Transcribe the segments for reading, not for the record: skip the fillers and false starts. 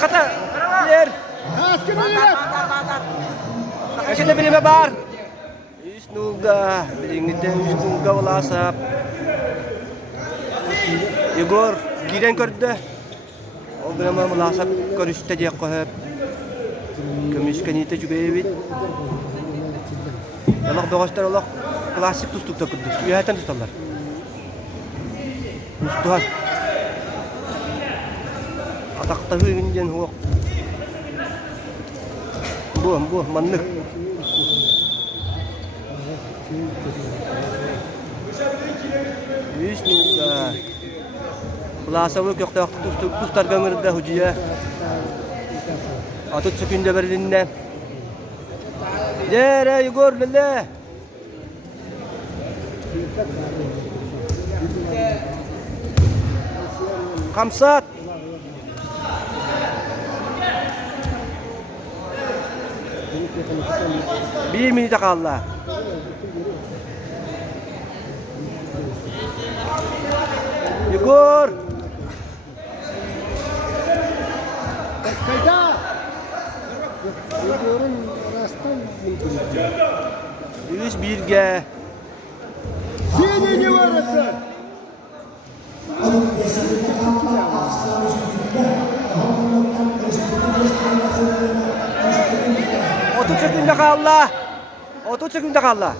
kata. Bilir. Kaçında birime var. Üst nuga. Biringide üst nuga olasap. Igor giren kördü. O birime olasap körüşte diye koyup. Kömüşkenite juga evit. Allah doğuşlar Allah klasik tustukta kırdı. Üyeten tutarlar. Tuhan. Atakta hüngin huok. Bu manlık. Üç nuga. Kulasavuk yok da tustar gömürde hücüye. Atut sükünde berlinne. Yere Igor lele. Kamsat. Bir minute kaldı. Igor. Kayda. Igor'un rastan Yüz birge. Seni ne var etse? 30 sekunda kaldı. 30 sekunda kaldı.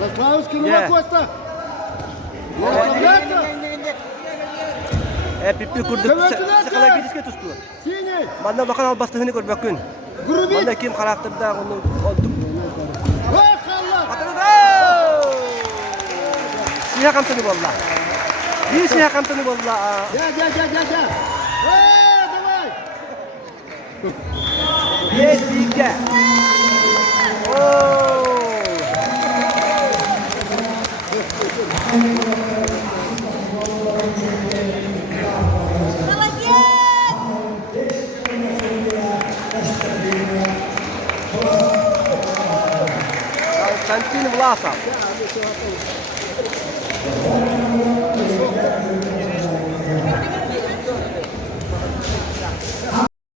Raslauski numa kosta? Pipi kurduk. Sekala gidiske tustu. Seni. Bana bakan al bastığını gör bakın. Bana kim karakterde onu olduk. Bak Allah. Siha kamtani valla. Bir siha kamtani valla. Ya. Давай. Yes, birge. Константин Власов.